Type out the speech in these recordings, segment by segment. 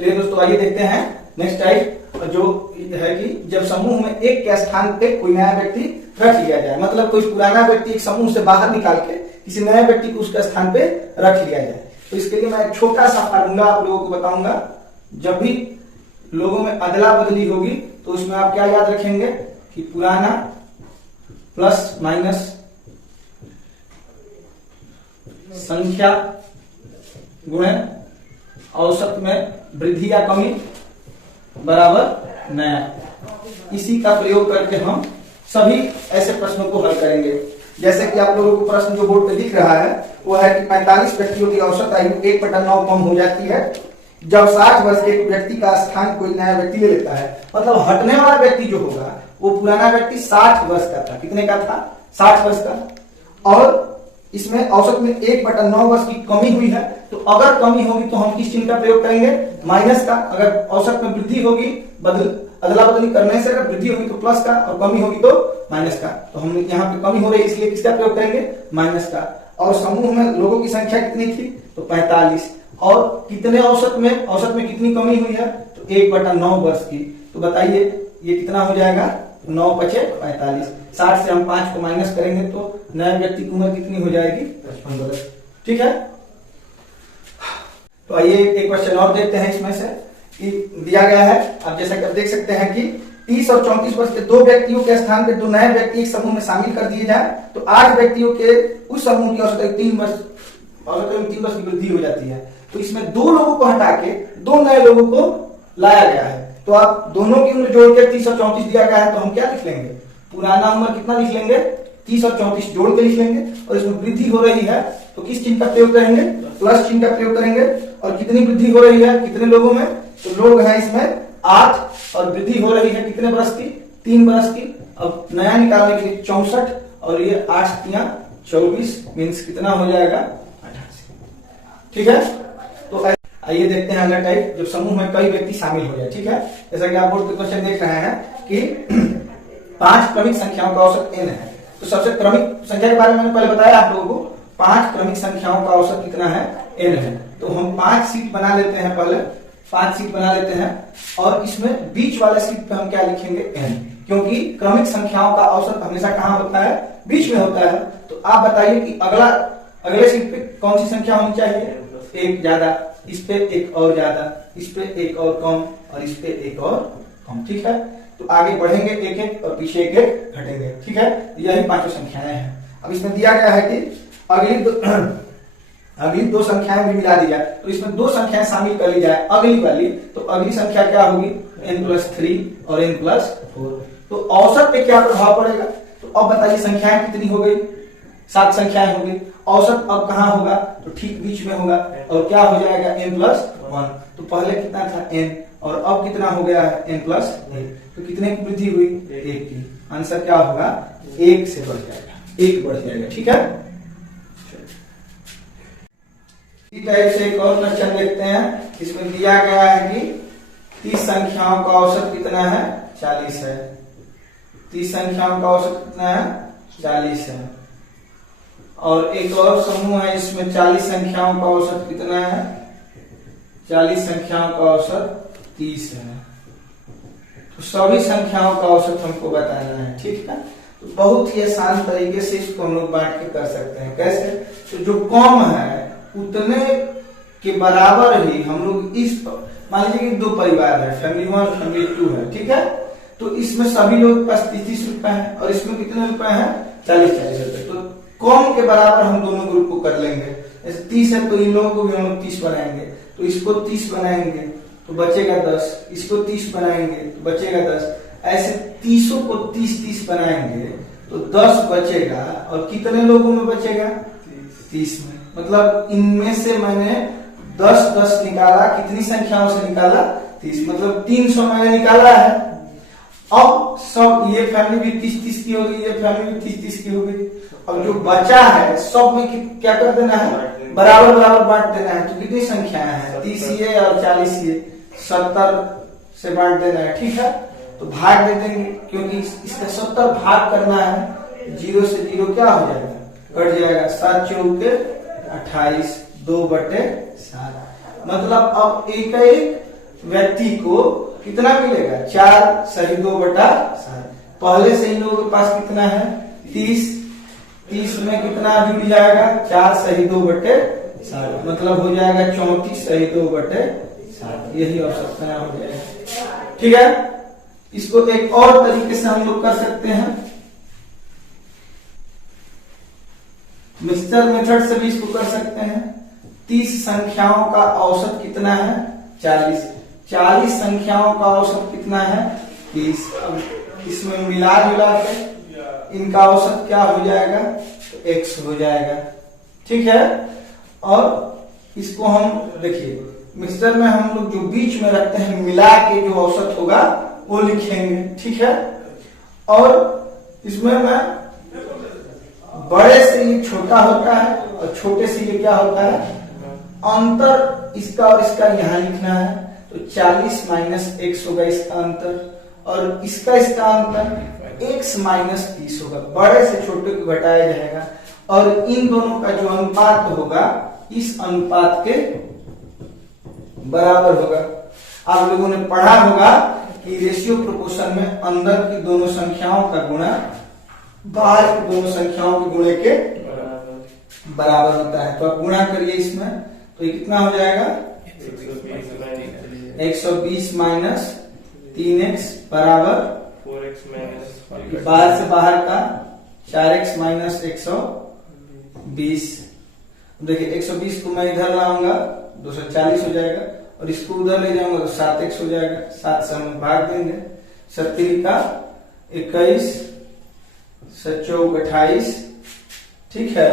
चलिए दोस्तों आइए देखते हैं नेक्स्ट टाइप जो है कि जब समूह में एक के स्थान पे कोई नया व्यक्ति रख लिया जाए, मतलब कोई पुराना व्यक्ति एक समूह से बाहर निकाल के किसी नए व्यक्ति को उसके स्थान पे रख लिया जाए। तो इसके लिए मैं एक छोटा सा फार्मूला आप लोगों को बताऊंगा। जब भी लोगों में अदला बदली होगी तो उसमें आप क्या याद रखेंगे कि पुराना प्लस माइनस संख्या गुणे औसत में वृद्धि या कमी बराबर नया। इसी का प्रयोग करके हम सभी ऐसे प्रश्नों को हल करेंगे। जैसे कि आप लोगों को प्रश्न जो बोर्ड पे दिख रहा है वो है कि 45 व्यक्तियों की औसत आयु 1/9 कम हो जाती है जब 60 वर्ष के एक व्यक्ति का स्थान कोई नया व्यक्ति ले लेता है। मतलब हटने वाला व्यक्ति जो होगा वो पुराना व्यक्ति 60 वर्ष का था। कितने का था? 60 वर्ष का। और इसमें औसत में 1/9 वर्ष की कमी हुई है। तो अगर कमी होगी तो हम किस चिन्ह का प्रयोग करेंगे? माइनस का। अगर औसत में वृद्धि होगी, अदला बदली करने से अगर वृद्धि होगी तो प्लस का, और कमी होगी तो माइनस का। तो हम यहाँ पे कमी हो रही है इसलिए किसका प्रयोग करेंगे? माइनस का। और समूह में लोगों की संख्या कितनी थी? तो 45। और कितने औसत में कितनी कमी हुई है? तो 1/9 वर्ष की। तो बताइए ये कितना हो जाएगा? 9 × 5 = 45। 60 से हम 5 को माइनस करेंगे तो नए व्यक्ति की उम्र कितनी हो जाएगी? 55 वर्ष। ठीक है। तो आइए एक क्वेश्चन और देखते हैं इसमें से कि दिया गया है। आप जैसा कि आप देख सकते हैं कि 30 और 34 वर्ष के 2 व्यक्तियों के स्थान पर 2 नए व्यक्ति एक समूह में शामिल कर दिए जाए तो 8 व्यक्तियों के उस समूह की औसत 3 वर्ष की वृद्धि हो जाती है। तो इसमें 2 लोगों को हटा के 2 नए लोगों को लाया गया है। तो आप दोनों की उम्र जोड़ के 30 और 34 दिया गया है तो हम क्या लिख लेंगे? पुराना उम्र कितना लिख लेंगे? 30 और 34 जोड़ के लिख लेंगे। और इसमें वृद्धि हो रही है तो किस चिन्ह का प्रयोग करेंगे? प्लस चिन्ह का प्रयोग करेंगे। और कितनी वृद्धि हो रही है कितने लोगों में? तो लोग हैं इसमें 8 और वृद्धि हो रही है कितने वर्ष की? 3 वर्ष की। अब नया निकालने के लिए 64 और ये 8 × 24 मीन्स कितना हो जाएगा? 88। ठीक है। तो आइए देखते हैं अगला टाइप जब समूह में कई व्यक्ति शामिल हो जाए। ठीक है। जैसा कि आप बोर्ड पे क्वेश्चन देख रहे हैं कि 5 क्रमिक संख्याओं का औसत n है। तो सबसे क्रमिक संख्या के बारे में मैंने पहले बताया आप लोगों को। 5 क्रमिक संख्याओं का औसत कितना है? n है। तो हम 5 सीट बना लेते हैं। पहले 5 सीट बना लेते हैं और इसमें बीच वाले सीट पे हम क्या लिखेंगे? n, क्योंकि क्रमिक संख्याओं का औसत हमेशा कहाँ होता है? बीच में होता है। तो आप बताइए कि अगले सीट पे कौन सी संख्या होनी चाहिए? एक ज्यादा, इस पे एक और ज्यादा, इस पे एक और कम और इस पे एक और कम। ठीक है। तो आगे बढ़ेंगे एक एक और पीछे एक एक घटेंगे। ठीक है। यही 5 संख्याएं हैं। अब इसमें दिया गया है कि अगली 2 संख्याएं भी मिला दी जाए। तो इसमें 2 संख्याएं शामिल कर ली जाए अगली वाली। तो अगली संख्या क्या होगी? n+3 और n+4। तो औसत पे क्या प्रभाव पड़ेगा? तो अब बताइए संख्याएं कितनी हो गई? 7 संख्याएं हो गई। औसत अब कहाँ होगा? तो ठीक बीच में होगा। और क्या हो जाएगा? n+1। तो पहले कितना था? n और अब कितना हो गया है? n+1। तो कितने की वृद्धि हुई? 1 की। आंसर क्या होगा? 1 से बढ़ जाएगा, 1 बढ़ जाएगा। ठीक है। इसी टाइप से एक और क्वेश्चन देखते हैं। इसमें दिया गया है कि 30 संख्याओं का औसत कितना है? 40 है। 30 संख्याओं का औसत कितना है? 40 है। और एक और समूह है इसमें 40 संख्याओं का औसत कितना है? 40 संख्याओं का औसत 30 है। तो सभी संख्याओं का औसत हमको बताना है। ठीक है। तो बहुत ही आसान तरीके से इसको हम लोग बांट के कर सकते हैं। कैसे? तो जो कम है उतने के बराबर ही हम लोग इस, मान लीजिए कि 2 परिवार है, फैमिली 1 और फैमिली 2 है। ठीक है। तो इसमें सभी लोग के पास 30 रुपए है और इसमें कितने रुपए हैं? 40 रुपए। तो कम के बराबर हम दोनों ग्रुप को कर लेंगे। जैसे 30 है तो इन लोगों को भी हम लोग 30 बनाएंगे। तो इसको 30 बनाएंगे तो बचेगा 10। इसको 30 बनाएंगे तो बचेगा 10। ऐसे 30 को 30 बनाएंगे तो 10 बचेगा। और कितने लोगों में बचेगा? 30 में। मतलब इनमें से मैंने 10 निकाला। कितनी संख्याओं से निकाला? 30। मतलब 300 मैंने निकाला है। अब सब ये फैमिली भी 30 की हो गई, ये फैमिली भी 30 की हो गई। अब जो बचा है सब में क्या कर देना है? बराबर बांट देना है। तो कितनी संख्याएं हैं? 30 ये और 40 ये, 70 से बांट देना है। ठीक है। तो भाग दे देंगे क्योंकि इसका 70 भाग करना है। 0 से 0 क्या हो जाएगा? कट जाएगा। 7 × 4 = 28, 2/7। मतलब अब एक व्यक्ति को कितना मिलेगा? 4 सही 2/7। पहले से इन लोगों के पास कितना है? 30। 30 में कितना जुड़ जाएगा? 4 सही 2/7, मतलब हो जाएगा 34 सही 2/7। यही आवश्यकता हो जाएगी। ठीक है, इसको एक और तरीके से हम लोग कर सकते हैं, मिक्सचर मेथड से भी इसको कर सकते हैं। 30 संख्याओं का औसत कितना है? 40। 40 संख्याओं का औसत कितना है? 30। अब इसमें मिला जुला के इनका औसत क्या हो जाएगा? तो x हो जाएगा। ठीक है, और इसको हम देखिए मिक्सचर में हम लोग जो बीच में रखते हैं मिला के जो औसत होगा वो लिखेंगे। ठीक है, और इसमें मैं बड़े से ये छोटा होता है और छोटे से ये क्या होता है? अंतर इसका और इसका यहां लिखना है, तो 40 माइनस x होगा इसका अंतर, और इसका अंतर x माइनस 30 होगा। बड़े से छोटे को घटाया जाएगा और इन दोनों का जो अनुपात होगा इस अनुपात के बराबर होगा। आप लोगों ने पढ़ा होगा कि रेशियो प्रोपोर्शन में अंदर की दोनों संख्याओं का गुणा बाहर की दोनों संख्याओं के गुणे के बराबर होता है। तो आप गुणा करिए इसमें, तो ये कितना हो जाएगा? 120 माइनस 3x बराबर 4x, बाहर से बाहर का 4x माइनस 120। देखिए 120 को मैं इधर लाऊंगा 240 हो जाएगा, और इसको उधर ले जाऊंगा तो 7x हो जाएगा। 7 से हम भाग देंगे, 70 का 21, 7 चौक 28। ठीक है,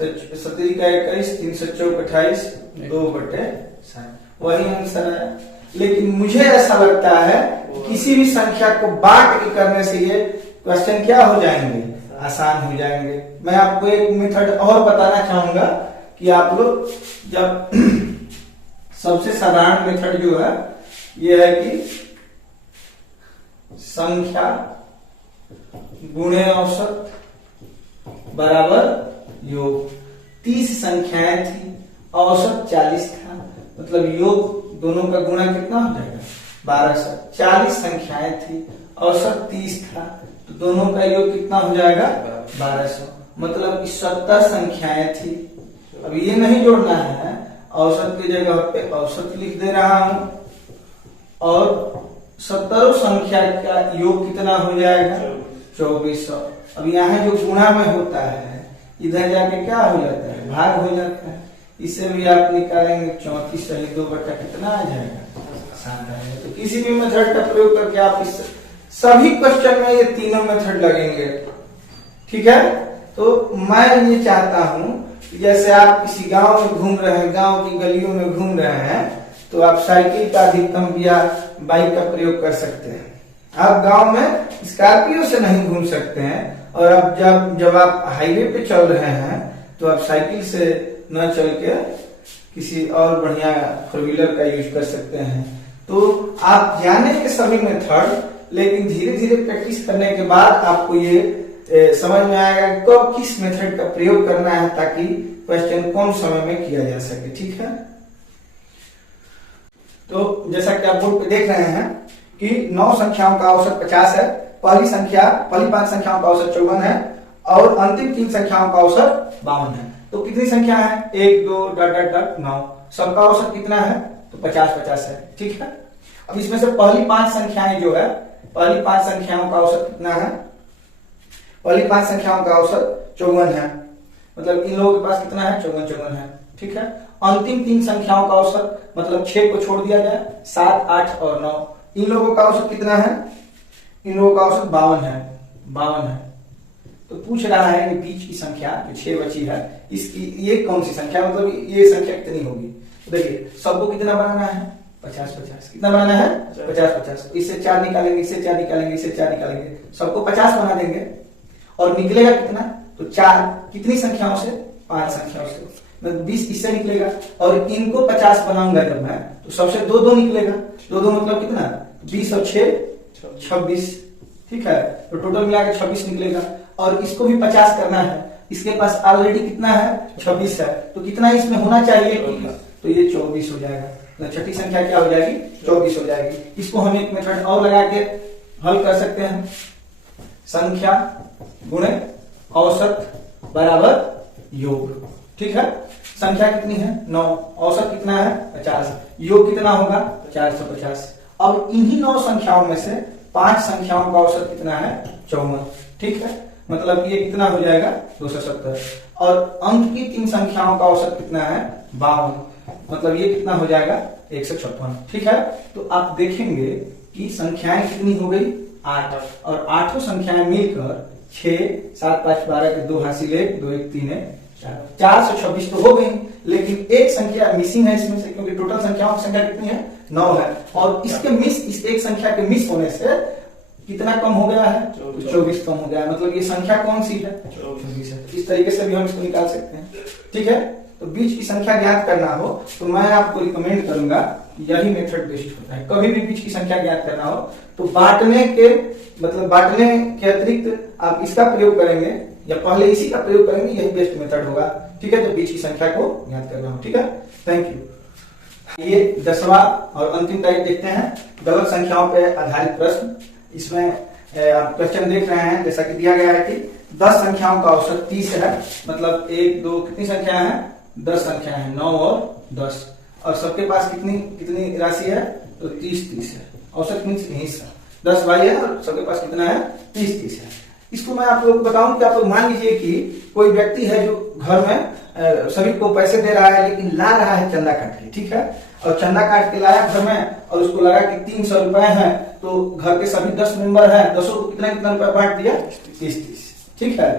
70 का 21, 3 चौक 28, 2/7 वही आंसर है। लेकिन मुझे ऐसा लगता है किसी भी संख्या को बांट के करने से ये क्वेश्चन क्या हो जाएंगे? आसान हो जाएंगे। मैं आपको एक मेथड और बताना चाहूंगा कि आप लोग जब सबसे साधारण मेथड जो है ये है कि संख्या गुणे औसत बराबर योग। 30 संख्याएं थी, औसत 40 था, मतलब योग दोनों का गुणा कितना हो जाएगा? 1200। 40 संख्याएं थी, औसत 30 था, तो दोनों का योग कितना हो जाएगा? 1200। मतलब 70 संख्याएं थी। अब ये नहीं जोड़ना है, औसत की जगह पे औसत लिख दे रहा हूं, और 70 संख्या का योग कितना हो जाएगा? 2400। अब यहाँ जो गुणा में होता है इधर जाके क्या हो जाता है? भाग हो जाता है। इसे भी आप निकालेंगे, 34 सही 2/, कितना आ जाएगा? आसान रहेगा। तो किसी भी मेथड का प्रयोग करके आप इस सभी क्वेश्चन में ये तीनों मेथड लगेंगे। ठीक है, तो मैं ये चाहता हूं कि जैसे आप किसी गांव में घूम रहे हैं, गांव की गलियों में घूम रहे हैं, तो आप साइकिल का अधिकतम या बाइक का प्रयोग कर सकते हैं। आप गांव में स्कॉर्पियो से नहीं घूम सकते हैं, और अब जब आप हाईवे पे चल रहे हैं तो आप साइकिल से न चल के किसी और बढ़िया 4 व्हीलर का यूज कर सकते हैं। तो आप जानेंगे सभी मेथड, लेकिन धीरे धीरे प्रैक्टिस करने के बाद आपको ये समझ में आएगा कब किस मेथड का प्रयोग करना है, ताकि क्वेश्चन कम समय में किया जा सके। ठीक है, तो जैसा कि आप बोर्ड पे देख रहे हैं कि 9 संख्याओं का औसत 50 है, पहली 5 संख्याओं का औसत 54 है, और अंतिम 3 संख्याओं का औसत 52 है। तो कितनी संख्या है? 1 2 9। सबका औसत कितना है? तो 50 है। ठीक है, अब इसमें से पहली 5 संख्याएं जो है, पहली 5 संख्याओं का औसत कितना है? पहली 5 संख्याओं का औसत 54 है, मतलब इन लोगों के पास कितना है? 54 है। ठीक है, अंतिम 3 संख्याओं का औसत, मतलब 6 को छोड़ दिया जाए, 7 8 और 9, इन लोगों का औसत कितना है? इन लोगों का औसत 52 है। तो पूछ रहा है कि बीच की संख्या जो 6 बची है, इसकी ये कौन सी संख्या, मतलब ये संख्या कितनी होगी? तो देखिए सबको कितना बनाना है? 50 कितना बनाना है? 50। इससे 4 निकालेंगे, इससे 4 निकालेंगे, इससे 4 निकालेंगे, सबको 50 बना देंगे, और निकलेगा कितना? तो 4 कितनी संख्याओं से? 5 संख्याओं से, मतलब 20 इससे निकलेगा, और इनको 50 बनाऊंगा जब मैं, तो सबसे 2 निकलेगा। 2 मतलब कितना? 20 और 6 26। ठीक है, तो टोटल मिला के 26 निकलेगा, और इसको भी 50 करना है। इसके पास ऑलरेडी कितना है? 26 है, तो कितना इसमें होना चाहिए? तो ये 24 हो जाएगा। मतलब छठी संख्या क्या हो जाएगी 24 हो जाएगी। इसको हम एक मेथड और लगा के हल कर सकते हैं, संख्या गुणे औसत बराबर योग। ठीक है, संख्या कितनी है 9, औसत कितना है 50, योग कितना होगा 450। अब इन्हीं 9 संख्याओं में से 5 संख्याओं का औसत कितना है 54। ठीक है, मतलब ये कितना हो जाएगा 270। और अंक की 3 संख्याओं का औसत कितना है 52, मतलब ये कितना हो जाएगा 156। ठीक है, तो आप देखेंगे कि संख्याएं कितनी हो गई 8, और 8 संख्याएं मिलकर 6 7 5 12 के 2 हासिल 1 2 1 3 426 तो हो गई, लेकिन एक संख्या मिसिंग है इसमें से, क्योंकि टोटल संख्याओं की संख्या कितनी है 9 है, और इसके इस एक संख्या के मिस होने से कितना कम हो गया है 24 कम हो गया है, मतलब ये संख्या कौन सी है 24 है। इस तरीके से भी हम इसको निकाल सकते हैं। ठीक है, तो बीच की संख्या ज्ञात करना हो तो मैं आपको रिकमेंड करूंगा, यही मेथड बेस्ट होता है। कभी भी बीच की संख्या ज्ञात करना हो तो बांटने के अतिरिक्त आप इसका प्रयोग करेंगे या पहले इसी का प्रयोग करेंगे, यही बेस्ट मेथड होगा। ठीक है, तो बीच की संख्या को ज्ञात करना हो। ठीक है, थैंक यू। ये 10वां और अंतिम टाइप देखते हैं, गलत संख्याओं पर आधारित प्रश्न। इसमें आप क्वेश्चन देख रहे हैं, जैसा कि दिया गया है कि 10 संख्याओं का औसत 30 है, मतलब 1 2 कितनी संख्या है 10 संख्या है, 9 और 10, और सबके पास कितनी राशि है तो 30 है। औसत मीन्स हिस्सा 10 भाई है और सबके पास कितना है 30 है। इसको मैं आप लोग को बताऊं कि आप लोग मान लीजिए कि कोई व्यक्ति है जो घर में सभी को पैसे दे रहा है, लेकिन ला रहा है चंदा काट के। ठीक है, और चंदा काट के लाया घर में और उसको लगा कि 300 रुपए है, तो घर के सभी 10 मेंबर हैं, 10 को कितना रुपए बांट दिया 30। ठीक है,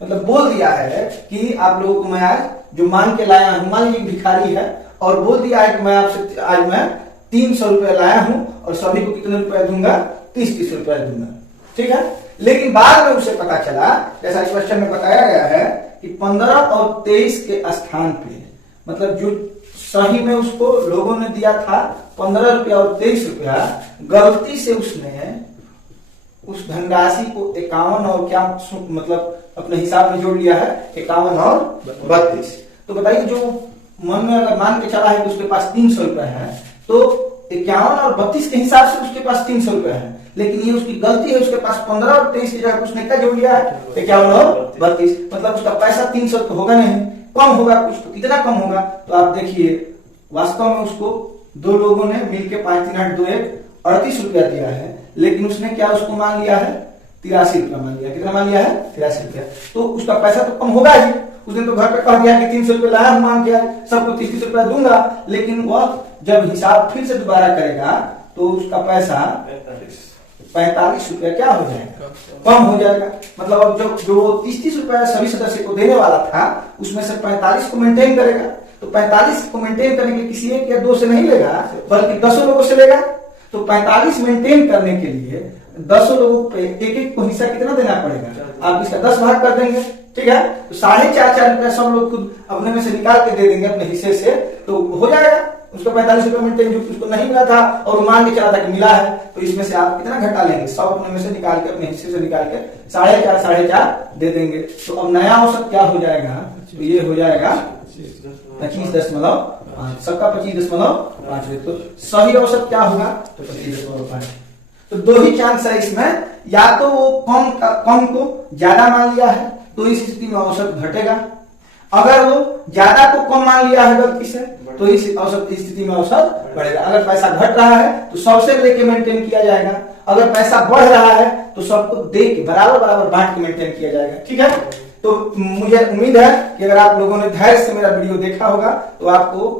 मतलब बोल दिया है कि आप लोगों को मैं आज जो मान के लाया हूं, मान लीजिए भिखारी है और बोल दिया है कि मैं आपसे आज मैं 300 रुपए लाया हूं और सभी को कितने रुपए दूंगा 30 रुपए दूंगा। ठीक है, लेकिन बाद में उसे पता चला, जैसा इस क्वेश्चन में बताया गया है कि 15 और 23 के स्थान पे, मतलब जो सही में उसको लोगों ने दिया था 15 रुपया और 23 रुपया, गलती से उसने उस धनराशि को 51 और क्या मतलब अपने हिसाब में जोड़ लिया है 51 और 32। तो बताइए, जो मन में अगर मान के चला है कि उसके पास 300 रुपए है, तो 51 और 32 के हिसाब से उसके पास 300 रुपए है, लेकिन ये उसकी गलती है, उसके पास 15 और 23 की जगह उसने क्या जोड़ लिया है 51 और 32, मतलब उसका पैसा 300 तो होगा नहीं, कम होगा कुछ। तो कितना कम होगा, तो आप देखिए वास्तव में उसको 2 लोगों ने मिलकर 5 3 8 2 1 38 रुपया दिया है, लेकिन उसने क्या उसको मान लिया है 83 रुपया मान लिया। कितना मान लिया है 83 रुपया, तो उसका पैसा तो कम होगा ही। उसने तो घर पे कह दिया कि 300 रुपये लाया हूं मान के, सबको 30 रुपया दूंगा, लेकिन वह जब हिसाब फिर से दोबारा करेगा तो उसका पैसा 45 रुपया क्या हो जाएगा कम हो जाएगा। मतलब अब जो 30 रुपया सभी सदस्य को देने वाला था, उसमें से 45 को मेंटेन करेगा, तो 45 को मेंटेन करने के लिए किसी 1 या 2 से नहीं लेगा, बल्कि 10 लोगों से लेगा। तो 45 मेंटेन करने के लिए 10 लोगों पे एक को हिस्सा कितना देना पड़ेगा, आप इसका 10 भाग कर देंगे। ठीक है, तो 4.5 रुपया सब लोग खुद अपने में से निकाल के दे देंगे अपने हिस्से से, तो हो जाएगा उसको 45 रुपये मेंटेन, जो उसको नहीं मिला था और मान के चला था कि मिला है, तो इसमें से आप कितना घटा लेंगे, सब अपने में से निकाल के अपने हिस्से से निकाल के 4.5 दे देंगे। तो अब नया औसत क्या हो जाएगा, तो ये हो जाएगा 25.5, सबका 25.5, तो सही औसत क्या होगा तो 25.5। तो 2 ही चांस है इसमें, या तो वो कम को ज्यादा मान लिया है तो इस स्थिति में औसत घटेगा, अगर वो ज्यादा को कम मान लिया है गलती से तो इस औसत स्थिति में औसत बढ़ेगा। अगर पैसा घट रहा है तो सबसे लेके मेंटेन किया जाएगा, अगर पैसा बढ़ रहा है तो सबको दे के बराबर बांट के मेंटेन किया जाएगा। ठीक है, तो मुझे उम्मीद है कि अगर आप लोगों ने धैर्य से मेरा वीडियो देखा होगा तो आपको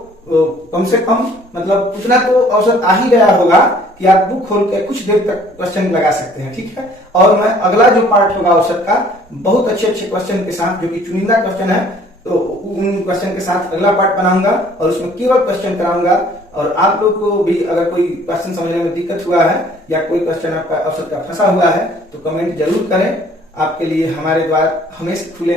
कम से कम मतलब उतना तो औसत आ ही गया होगा कि आप बुक खोल के कुछ देर तक क्वेश्चन लगा सकते हैं। ठीक है, और मैं अगला जो पार्ट होगा औसत का बहुत अच्छे क्वेश्चन के साथ, जो कि चुनिंदा क्वेश्चन है, तो उन क्वेश्चन के साथ अगला पार्ट बनाऊंगा और उसमें केवल क्वेश्चन कराऊंगा। और आप लोग को भी अगर कोई क्वेश्चन समझने में दिक्कत हुआ है या कोई क्वेश्चन आपका औसत का फंसा हुआ है तो कमेंट जरूर करें, आपके लिए हमारे द्वार हमेशा खुले